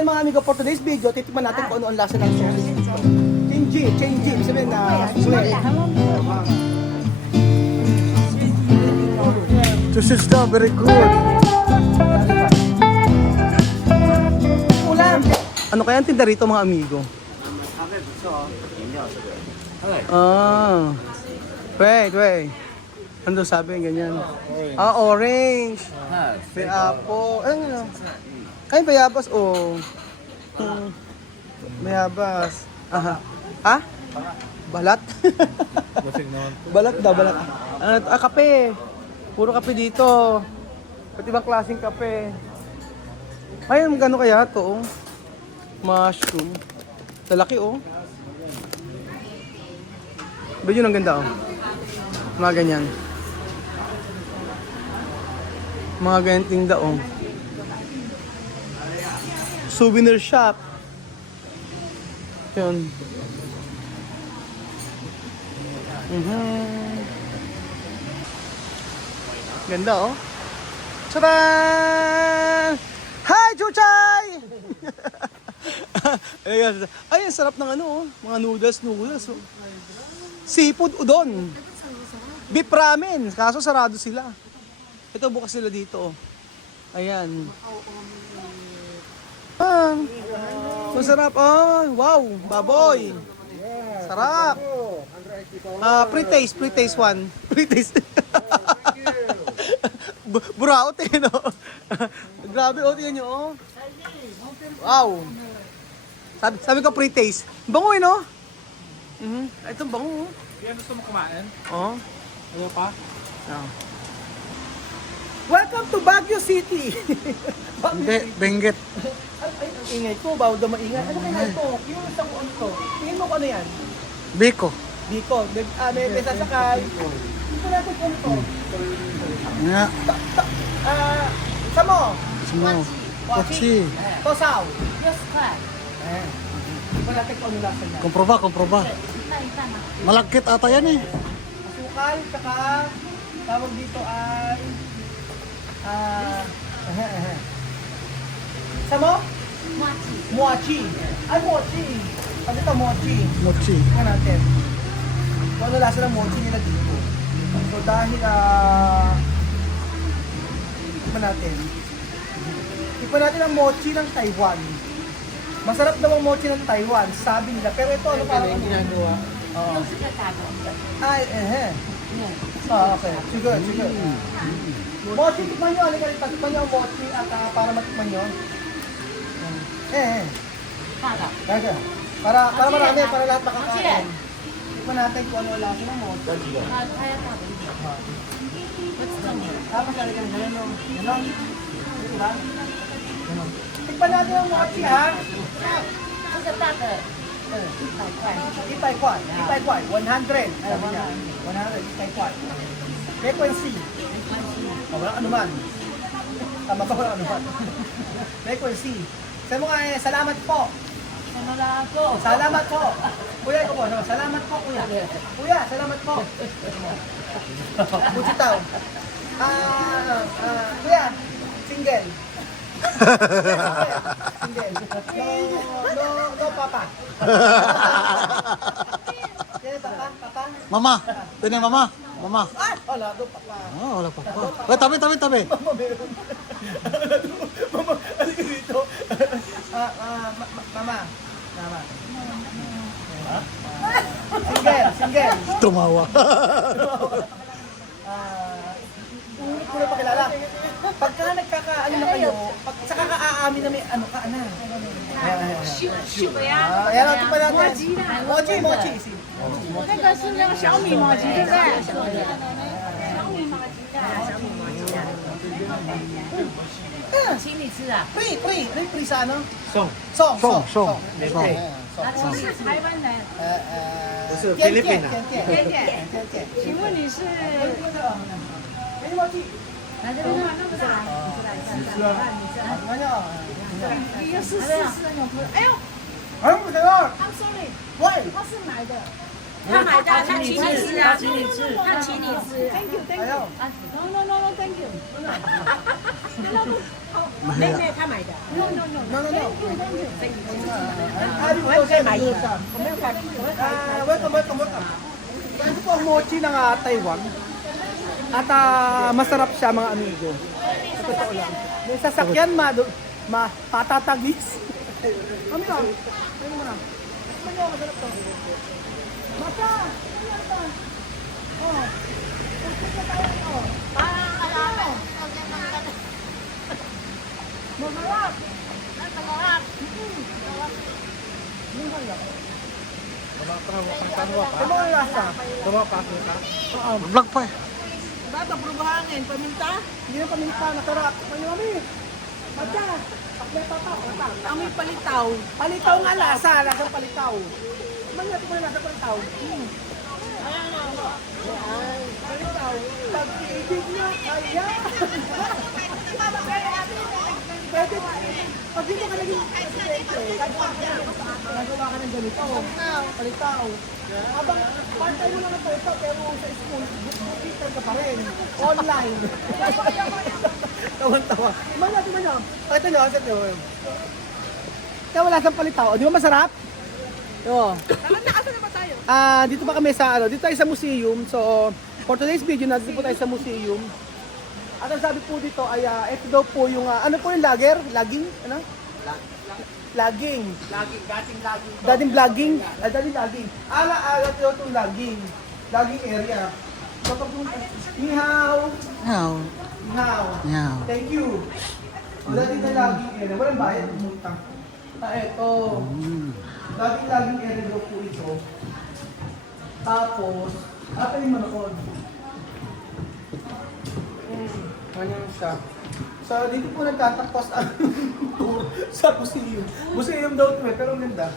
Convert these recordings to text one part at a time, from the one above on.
Mga amigo, for today's video, titikman natin kung ano ang lasa ng sauce. Chingy. Sabihin na sulit. This is not very good. Ulam! Ano kaya ang tinda rito mga amigo? Ah. Wait. Ano sabi? Ganyan. Ah, orange. May apple. Ano? Ay, bayabas. Oh. Bayabas. Aha. Ah? Balat? Balat. Kape. Puro kape dito. Pati ibang klaseng kape. Ayun, gano'n kaya to? Oh. Mushroom. Lalaki, oh. Medyo ang ganda, oh. Mga ganyan. Mga ganyan tinda, oh. Souvenir shop. Yun. Ganda, oh. Tadaan! Hi, Chuchay! Ay, ang sarap ng ano, oh. Mga noodles, oh. Seafood udon. Beef ramen. Kaso sarado sila. Ito, bukas sila dito, oh. Ayan. Ah, masarap. Oh, wow, baboy. Sarap. Pre-taste one. Pre-taste. Buraot eh, no? Grabe, oh, tingnan nyo, oh. Wow. Sabi ko pre-taste. Bango eh, no? Ito bango, oh. Yan gusto mo kumain? Oh. Ano pa? Oh. Welcome to Baguio City. Hindi, Benguet. Ay, ang ingay ko, bawal daw maingay. Ano kaya ito? Yung isang on to. Tingin mo kung ano yan? Biko. Biko. May sasakay. Ito natin kung ito. Nga. Samo. Sumo. Kochi. Tosaw. 6块， Ito natin kung ano lasa niya. Komproba. 一半吗？ Malagkit ata yan eh. Asukal, tsaka tawag dito ay Samo? 麻鸡， Mochi. Ay, mochi. Pag ito, mochi. Mochi. Tingnan natin. Kung ano lasa ng mochi nila dito. So dahil tikman natin. Tikman natin ang mochi ng Taiwan. Masarap daw ang mochi ng Taiwan, sabi nila. Pero ito ano parang ano? ginagawa? Oo. 又是个大的， Ay, okay. Sugar. Mochi, tikman nyo. Halika rito. Tikman nyo ang mochi at para matikman nyo.大的， Kaya. Para marami, para lahat makakain. Tikman natin kung ano lasa ng mochi. 它要大的一点。我知道你， Tapos halika rin. Ganun. Dito lang. Ganun. Tikman natin ang mochi, ha? 这个大的100块， 100 kwai. 100. Sabi niya. 100 kwai. Frequency. Walang anuman. Tama ba walang anuman? Frequency. Sabi mo nga salamat po. 什么啦？够， Salamat po. Kuya ko po, no? Salamat po, kuya. Kuya, salamat po. Butitaw. Kuya, single. Single. No, papa. Papa. Mama. Tingnan mama. Mama. Ah, wala, no, papa. Oh, wala pa. Oh. Tabi. Mama, meron. Mama, halika dito. Mama. Single. Tumawa. Hindi ko na pakilala. Pagka nagkakaano na kayo, sa kakaamin na may ano ka na.秀呀， Ayan, ito pa natin. Mochi. 那个是那个小米麻鸡，对不对？小米麻鸡的，请你吃啊？ Free sa ano? Song. Song. 我是台湾人，我是菲律宾的。甜点，请问你是？来这边看，那么大，你又是试试那种，哎呦 Ano mo tayo?，I'm sorry， Why? 他是买的，他买的，他请你吃啊，他请你吃。Thank you, thank you. Ayaw. No, no, no, no, thank you. Mahiya. 妹他买的。No, no, no. No, no, no. Thank you. Ari, 我也可以买一个。我没有买，我会买。 welcome, welcome, welcome. Ito po ang mochi ng Taiwan. At masarap siya mga amigo. Sa totoo lang. May sasakyan patatagis. Ano ka? Ano mo na? Ano masarap to? Mata! Ano ba? Oh. Pupunta tayo. Oh. Parang alala. Masarap! Masarap. Ano mo yung lasa? Vlog pa eh. Bata, prubahanin. Paminta? Hindi na paminta, nasarap. Mayami! Mata! Pakle pata. Amoy palitaw. Palitaw nga lasa, lasang palitaw. Mangyat mo yung lasa palitaw. Palitaw. Pag-ibig niya, kaya. Pwede, pag dito ka naging presidente, nagawa ka ng ganito. Palitaw. Habang part-time mo lang ng palitaw, pero sa school, bookkeeper ka pa rin. Online. Tawan-tawa. Mangyat mo niya. Pakita niyo, asset niyo. Kaya wala sa palitaw. Di ba masarap? Oo. Asan na ba tayo? Dito pa kami sa dito tayo sa museum. So, for today's video, nandito po tayo sa museum. At ang sabi po dito ay ito daw po yung ano po yung lager? Lagging? Ano? Lagging. Dating vlogging. Dating vlogging. Ito daw itong lagging. Lagging area. So, pag Nihaw. Yaw. Nihaw. Yaw. Thank you. O, dating na lagging area. Walang bayad. Pumunta. Ito. Laging area daw po ito. Tapos, ito yung manood. Ganyan siya. So, dito po nagtatapos ang tour sa museum. Museum daw ito pero ang ganda.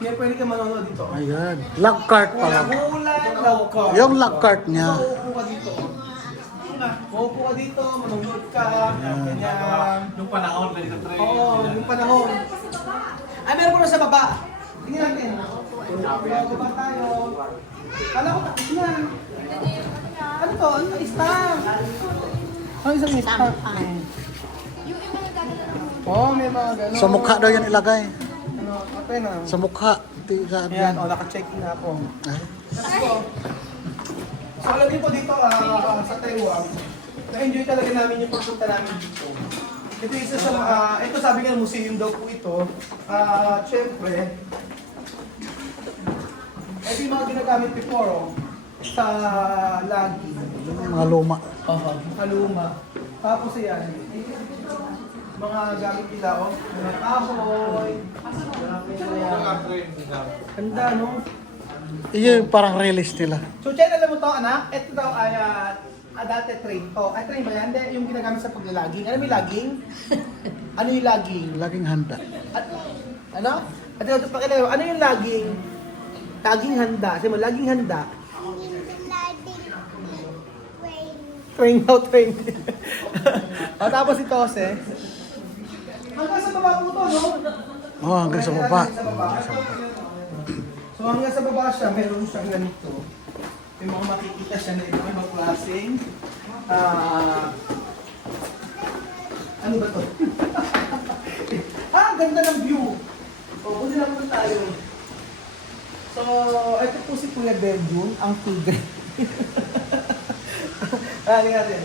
Kaya pwede ka manonood dito. Ayan. Log cart pala. Kulang love card. Yung log cart niya. Mauupo ka dito. Mauupo ka dito, manonood ka. Ganyan. Yung panahon, pwede ka try. Oo, yung panahon. Ay, meron po na sa baba. Tingnan natin. Baba tayo. Kala ko tapos na. Ano to? Ano? Stamp. Ano isang stamp? Oo, may mga gano'n. Sa mukha daw yan ilagay. Ano, ate na. Sa mukha. Di sa Ayan, naka-check in na ako. Ay. So, alam niyo po dito sa Taiwan, na-enjoy talaga namin yung pagpunta namin dito. Ito isa sa ito sabi nga museum daw po ito. Siyempre, ito yung mga ginagamit before sa lagi. Yung mga luma. Kaluma. Tapos yan, mga gamit nila, mga kahoy. Ganda, no? Iyon yung parang release nila. So, Chen, alam mo to, anak? Ito daw ay dati train to. Ay, train ba yan? Hindi, yung ginagamit sa paglalaging. Ano yung laging? Ano yung laging? Laging handa. At, ano? At ito, pakilala, ano yung laging? Laging handa. Sabi mo, laging handa. Train daw, train. O, tapos ito, Ose. Hanggang sa baba po to, no? Oh, hanggang sa baba. So hanggang sa baba siya, meron siyang ganito. May mga makikita siya na ibang ibang klaseng. Ano ba to? Ganda ng view. O, pwede lang po tayo. So, ito po si Kuya Benjun, ang tigre. Tingnan natin.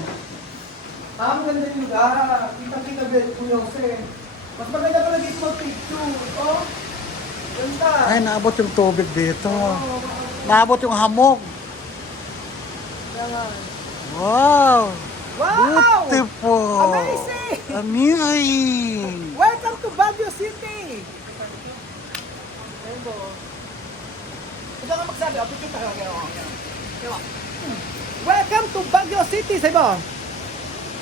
Ang ganda yung lugar. Kita-kita Kuya Jose. Mas maganda pala dito mag-picture. Ito. Ganda. Ay, naabot yung tubig dito. Naabot yung hamog. Wow! Wow! Beautiful! Amazing! Amazing! Welcome to Baguio City! Ito ka magsabi, picture ka lang. Welcome to Baguio City, sabi mo.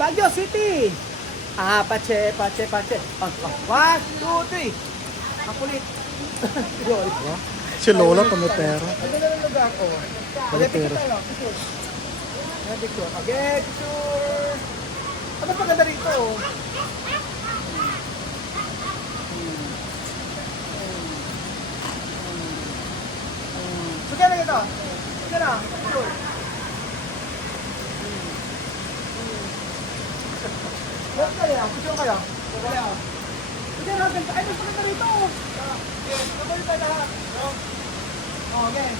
Baguio City! Pache. 1, 2, 3. Ang kulit. Yun. Si Lola tumitera. Ang ganda ng lugar ko. Tumitera. Picture. Picture. Ano pa ganda rito? So Bigyan na ito. Bigyan na. Sure. Bigyan kayo. Bigyan kayo. Bigyan natin. Ay, gusto ka rito. Yes, kapalit tayo lahat. Okay.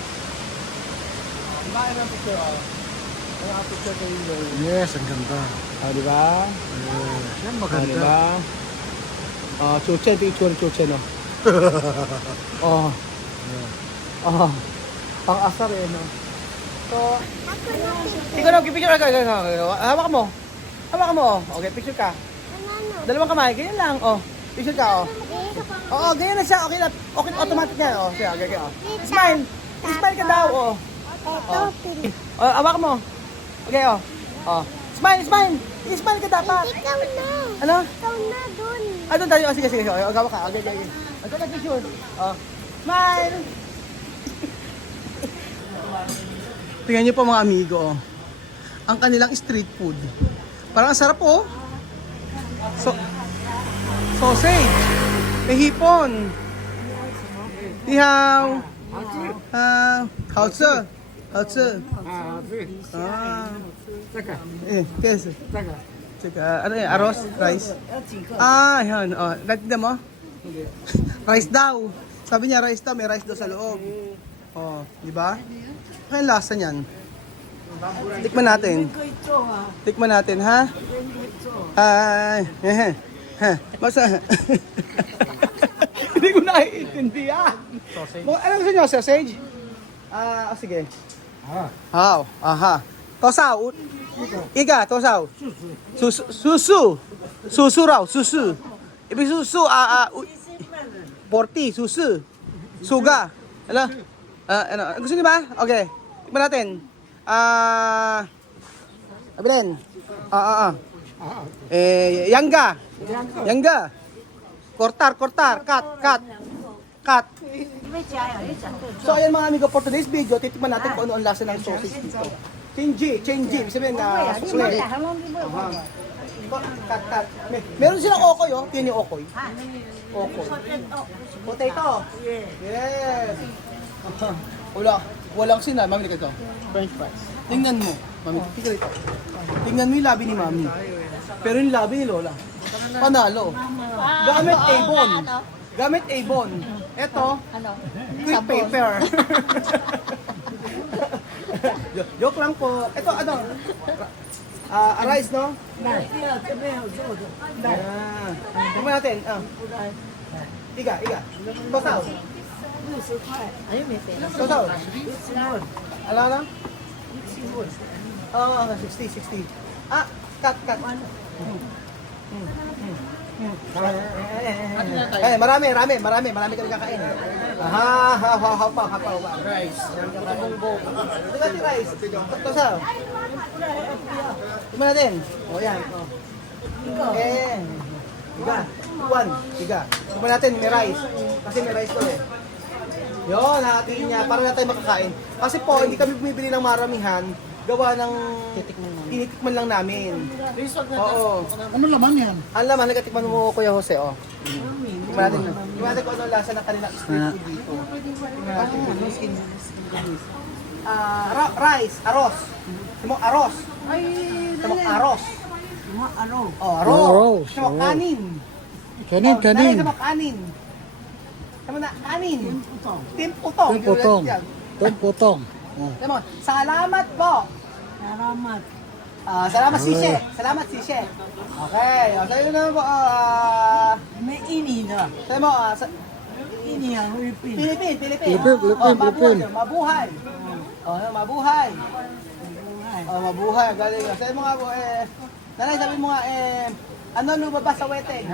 Diba, ano ang picture? Ano ang picture kayo yun? Yes, ang ganda. Di ba? Yan maganda. Di ba? Chuchen, ito yung chuchen, no? Oh. Oh. Pang-asar eh, no? So, ikaw na, picture ka. Hawak mo. Hawak mo, oh. Okay, picture ka. Dalawang kamay, ganyan lang, oh. Picture ka, oh. Oo, ganyan na siya. Okay na. Okay, automatic yan, oh. Siya, okay, oh. Smile. Smile ka daw, oh. Oh. Hawak mo. Okay, oh. Oh. Smile, smile. I-smile ka dapat. Ikaw na. Ano? Ikaw na dun. Ah, doon tayo. Oh, sige, sige. Oh, gawa ka. Okay, okay, okay. Ito na picture. Oh. Smile! Tingnan niyo po mga amigo, oh. Ang kanilang street food. Parang ang sarap, oh. Sausage. May hipon. Ihaw. Hao-tse. Hao-tse. Kasi. Tsaka, ano yan? Arroz? Rice? Yan. Oh, nagtinda mo? Rice daw. Sabi niya rice daw. May rice daw sa loob. Oh, di ba? Ano yung lasa niyan? Tikman natin. Tikman natin, ha? Ay. Basta. Hindi ko naiintindihan. Ano gusto niyo? Sausage? Sige. Aha. Tosaw. Iga, tosaw. Susu. Susu raw, susu. Ibig susu, 40, susu. Suga. Ano? Gusto niyo ba? Okay. Tikman natin. Abilin. Yangga. Kortar. Cut. So ayan mga amigo, for today's video, titikman natin kung ano ang lasa ng sausage dito. Chenji. Ibig sabihin na sulit. Cut. Meron silang okoy, oh. Tingnan niyo okoy. Okoy. Potato. Yes. Walang sina. Mami, ito. French fries. Tingnan mo. Mami, ito. Tingnan mo yung labi ni Mami. Pero yung labi ni Lola, panalo. Gamit Avon. Ito, quick paper. Joke lang po. Ito, ano? Rice, no? Tingnan natin. Iga. Tosaw. Alam na? 60. Cut. Marami kami kakain. Hapaw. Rice. Ito rice. Tosaw. Tingnan natin. O yan. Iga. Tingnan natin, may rice. Kasi may rice to eh. Yun, hatiin niya. Para na tayo makakain. Kasi po, hindi kami bumibili ng maramihan. Gawa ng tinitikman lang namin. Oo. Ano laman yan? Ang laman, nagkatikman mo Kuya Jose, oh. Tingnan natin kung ano ang lasa ng kanilang street food dito. Rice, arroz. Timok arroz. Arroz. Oh, arroz. Timok kanin. Kanin. Timok kanin. Tama na, kanin. Timputong. Tama, salamat po. Salamat sisye. Okay, sa'yo na po. May ini na. Sa'yo mo, Ini ang Philippines. Philippine. Mabuhay. Mabuhay. Galing. Sa'yo mo nga po, nanay, sabi mo nga, ano lumabas sa weteng?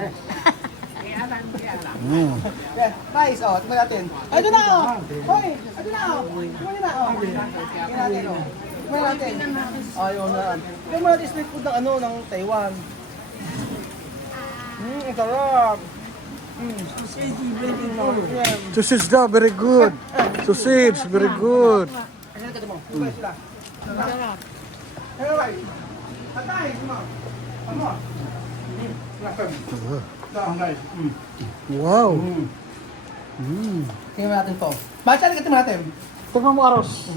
Rice, tingnan natin. Ito na, Hoy, ito na, Tingnan natin. Ayun na. Tingnan mo natin street food ng Taiwan. Ang sarap. Sausage daw, very good. Sausage, very good. Ano mo? Tuloy sila. Hello, guys. Atay, ano? Wow. Tingnan natin to. Bacha, tingnan natin. Tignan mo aros.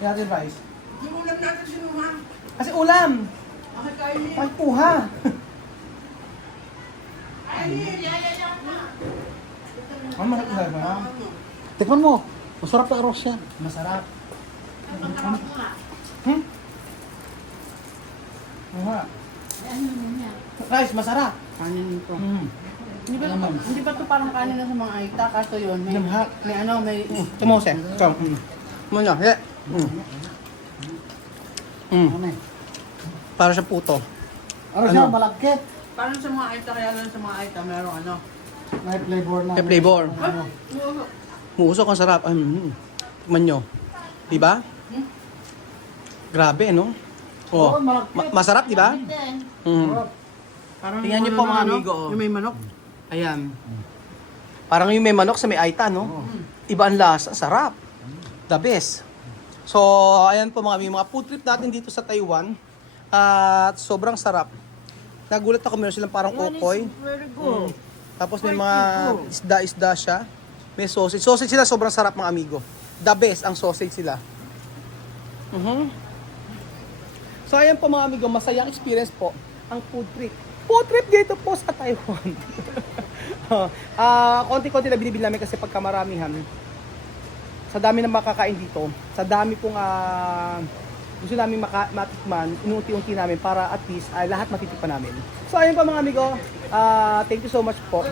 Kaya natin rice. Kasi ulam. Ay, puha. Ang mga ulam ha? Tignan mo. Masarap na aros yan. Masarap. Nga. Rice, masarap. Kanin ito. Mm. Hindi ba ito parang kanin na sa mga aita? Kaso yun, may, Namhak. may ano, may... Tumose. Ikaw. Muna. Yeah. Ano eh? Para sa puto. Aros yan, malagkit. Parang sa mga aita, kaya lang sa mga aita, meron ano. May flavor na. May flavor. Ano. Muusok ang sarap. Tikman nyo. Diba? Grabe, no? Oh, masarap, diba? Parang Tingnan niyo yung po, ano, mga ano, amigo, oh. Yung may manok. Ayan. Parang yung may manok sa may aita, no? Iba ang lasa. Sarap. The best. So, ayan po mga food trip natin dito sa Taiwan. At sobrang sarap. Nagulat ako, meron silang parang okoy. Very good. Tapos may mga isda-isda siya. May sausage. Sausage sila sobrang sarap mga amigo. The best ang sausage sila. So ayan po mga amigo, masayang experience po ang food trip. Food trip dito po sa Taiwan. Konti-konti na binibili namin kasi pagka maramihan. Sa dami na makakain dito, sa dami pong gusto namin matikman, inuunti-unti namin para at least lahat matitikpan namin. So ayun po mga amigo, thank you so much po.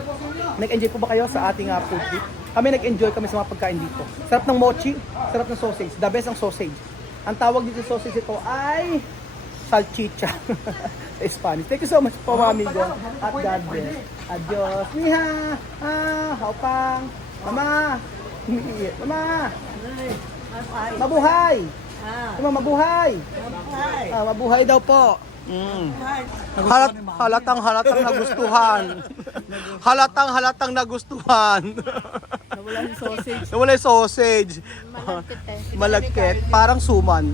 Nag-enjoy po ba kayo sa ating food trip? Kami nag-enjoy kami sa mga pagkain dito. Sarap ng mochi, sarap ng sausage, the best ang sausage. Ang tawag dito sa sausage ito ay salchicha sa Spanish. Thank you so much po mga amigo at God bless. Adios. Miha! Haupang! Mama! Umiiyak. Mama! Mabuhay! Mama, mabuhay! Mabuhay daw po. Halatang nagustuhan. Halatang nagustuhan. Nawala yung sausage. Nawala yung sausage. Malagkit. Parang suman.